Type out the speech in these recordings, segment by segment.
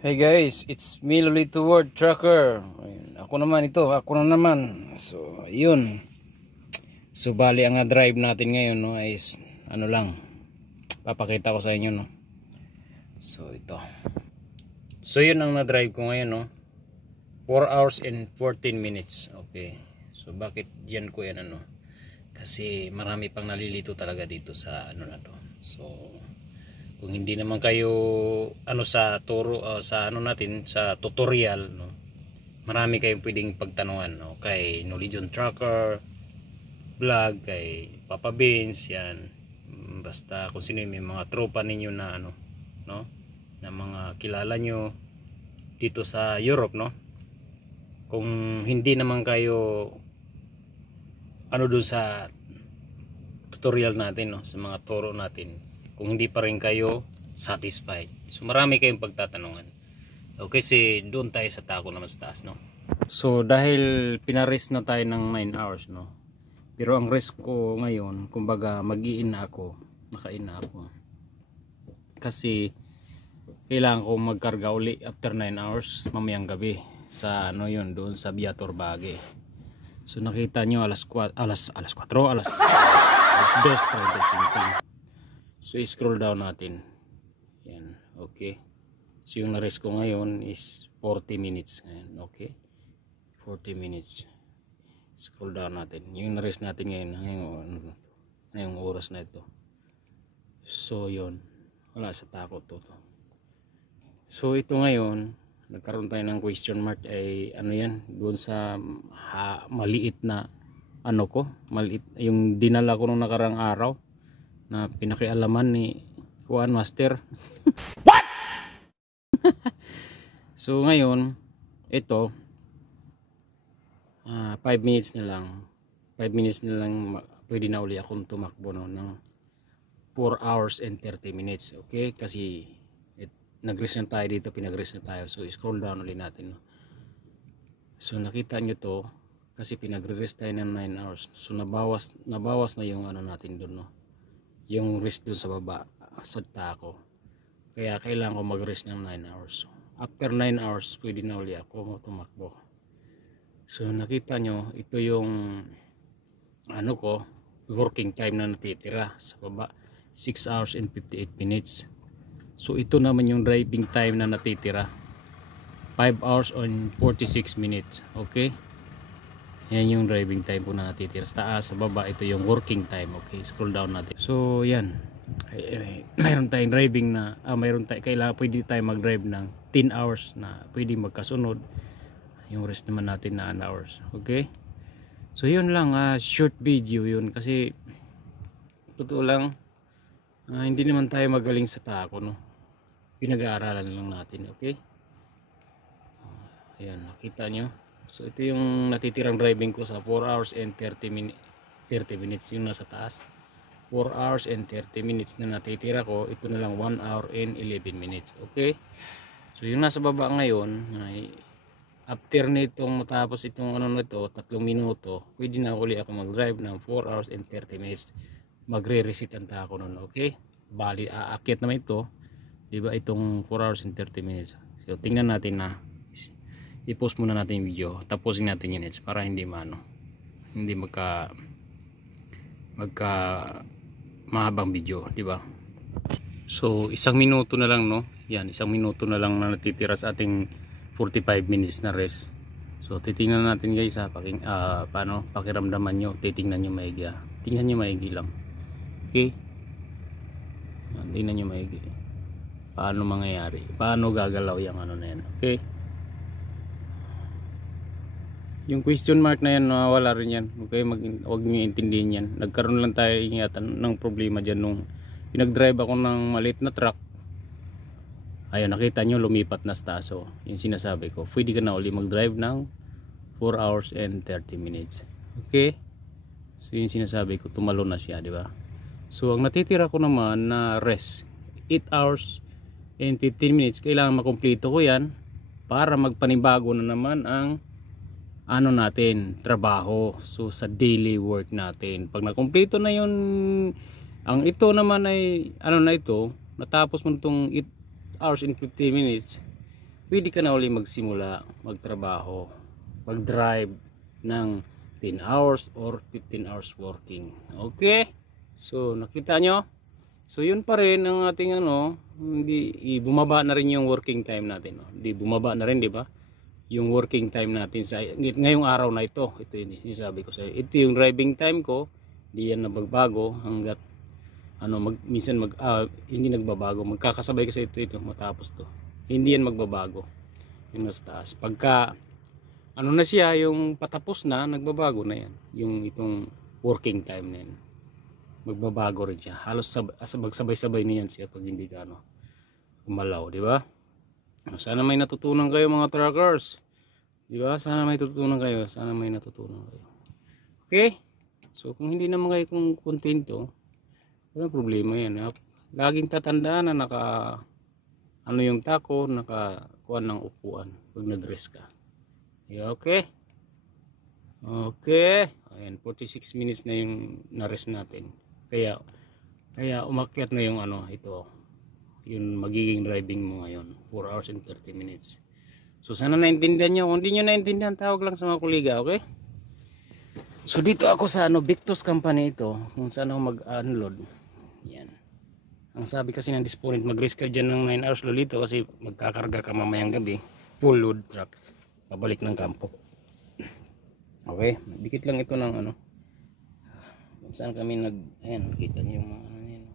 Hey guys, it's me Lolito World Trucker. Ayun, ako na naman. So, yun. So, bali ang drive natin ngayon no is ano lang. Papakita ko sa inyo no. So, ito. So, yun ang na-drive ko ngayon no. 4 hours and 14 minutes. Okay. So, bakit yan ko yan ano? Kasi marami pang nalilito talaga dito sa ano na to. So, kung hindi naman kayo ano sa turo sa ano natin sa tutorial no, marami kayong pwedeng pagtanungan no, kay Knowledge Trucker vlog, kay Papa Beans yan, basta kung sino yung may mga tropa ninyo na ano no, na mga kilala nyo dito sa Europe no. Kung hindi naman kayo ano dun sa tutorial natin no, sa mga turo natin, kung hindi pa rin kayo satisfied, so marami kayong pagtatanungan. Okay, si doon tayo sa tako naman sa taas no. So dahil pinarest na tayo ng 9 hours no, pero ang rest ko ngayon kumbaga mag-iina ako, nakaina ako kasi kailangan ko magkarga uli after 9 hours mamayang gabi sa ano yun, doon sa Viator Bagué. So nakita nyo alas 2 35. So scroll down natin. Yan, okay. So yung na-rest ko ngayon is 40 minutes ngayon, okay? 40 minutes. Scroll down natin. Yung na-rest natin ngayon, ngayong oras na ito. So yun, wala sa takot to. So ito ngayon, nagkaroon tayo ng question mark ay ano yan, doon sa maliit na ano ko, maliit yung dinala ko nung nakarang araw na pinakialaman ni Juan Master. What? So ngayon ito 5 minutes na lang, 5 minutes na lang pwede na uli akong tumakbo no, ng 4 hours and 30 minutes. Okay, kasi nag-rest na tayo dito, pinag-rest na tayo. So scroll down ulit natin no. So nakita nyo to kasi pinag-rest tayo ng 9 hours. So nabawas na yung ano natin doon no, yung rest dun sa baba sa tako. Kaya kailangan ko mag-rest ng 9 hours. After 9 hours pwede na uli ako tumakbo. So nakita nyo, ito yung ano ko, working time na natitira sa baba, 6 hours and 58 minutes. So ito naman yung driving time na natitira, 5 hours and 46 minutes. Okay, yan yung driving time po na natitira. Sa taas, sa baba, ito yung working time. Okay, scroll down natin. So yan, mayroon tayong driving na kailangan pwede tayo mag-drive ng 10 hours na pwede magkasunod. Yung rest naman natin na 9 hours. Okay, so yun lang, short video yun kasi totoo lang, hindi naman tayo magaling sa tako no, pinag-aaralan lang natin. Okay, ayan, nakita nyo. So ito yung natitirang driving ko sa 4 hours and 30 minutes yung nasa taas. 4 hours and 30 minutes na natitira ko, ito na lang 1 hour and 11 minutes. Okay, so yung nasa baba ngayon ay after nitong matapos itong ano nito, 3 minuto, pwede na uli ako mag-drive ng 4 hours and 30 minutes. Magre-reset ang tako nun. Okay, bali aakyat naman ito, diba, itong 4 hours and 30 minutes. So tingnan natin na i-post muna natin yung video, tapusin natin yun para hindi hindi magka mahabang video, di ba? So 1 minuto na lang no, yan, 1 minuto na lang na natitira sa ating 45 minutes na rest. So titingnan natin guys paano pakiramdaman nyo, titingnan nyo maigi, tingnan nyo maigi lang. Okay, tingnan nyo maigi paano mangyayari, paano gagalaw yung ano na yan. Okay, yung question mark na yan, wala rin yan. Okay, huwag nyo intindihin yan. Nagkaroon lang tayo ingatan ng problema dyan nung pinag-drive ako ng maliit na truck. Ayun, nakita nyo lumipat na sa taas. So yung sinasabi ko, pwede ka na uli mag-drive ng 4 hours and 30 minutes. Okay, so yung sinasabi ko, tumalo na siya, di ba? So ang natitira ko naman na rest, 8 hours and 15 minutes, kailangan makumpleto ko yan para magpanibago na naman ang ano natin, trabaho. So sa daily work natin, pag nakumpleto na yun, ang ito naman ay ano na ito, natapos mo itong 8 hours and 15 minutes, pwede ka na uli magsimula magtrabaho, mag-drive ng 10 hours or 15 hours working. Okay? So nakita nyo? So yun pa rin ang ating hindi bumaba na rin yung working time natin, no? Hindi bumaba na rin, di ba? Yung working time natin sa ngayong araw na ito. Ito yung sinasabi ko sa iyo. Ito yung driving time ko. Hindi yan nagbabago hanggat minsan hindi nagbabago. Magkakasabay kasi ito matapos to. Hindi yan magbabago. Yung nasa taas. Pagka na siya, yung patapos na, nagbabago na yan. Yung itong working time na yan. Magbabago rin siya. Halos magsabay-sabay niyan siya pag hindi ka gumalaw, di ba? Sana may natutunan kayo mga truckers. Di ba? Sana may natutunan kayo. Sana may natutunan kayo. Okay? So kung hindi naman kayo kung kontento, walang problema yan. Laging tatandaan na yung tako, nakakuha ng upuan pag nag-rest ka. Yeah, okay? Okay. Ayan, 46 minutes na yung na-rest natin. Kaya umakyat na yung ito. Yung magiging driving mo ngayon. 4 hours and 30 minutes. So sana naintindihan nyo. Kung hindi nyo naintindihan, tawag lang sa mga kuliga, okay? So dito ako sa Victus company ito. Kung saan ako mag-unload. Yan. Ang sabi kasi ng disponent, mag-risk ka dyan ng 9 hours lolito kasi magkakarga ka mamayang gabi. Full load truck. Pabalik ng kampo. Okay, dikit lang ito ng saan kami ayan, nakita niyo yung mga yan.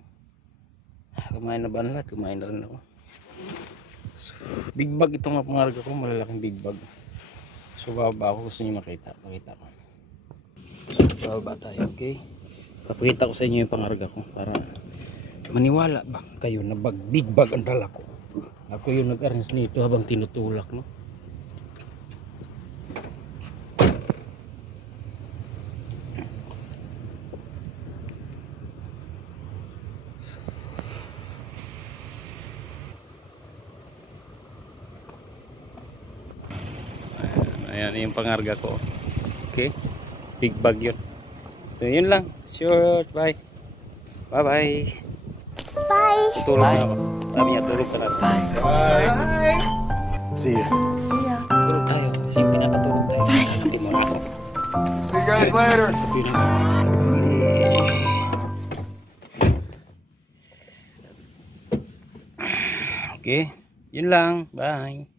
Kumain na ba na lahat? Kumain na rin ako. So, big bag itong pangarga ko, malalaking big bag. So baba ako, gusto niyo makita ko. Baba tayo, okay? Papakita ko sa inyo yung pangarga ko para maniwala ba kayo na big bag ang dala ko. Ako yung nag-arrange nito habang tinutulak, no? Ayan yung pangarga ko. Okay? Big bag yun. So yun lang. Short. Bye. Bye. Tulog na ako. Sabi niya tulog ka na. Bye. See ya. Tulog tayo. Kasi pinapatulog tayo. Nakakit mo na ako. See you guys later. Okay. Yun lang. Bye.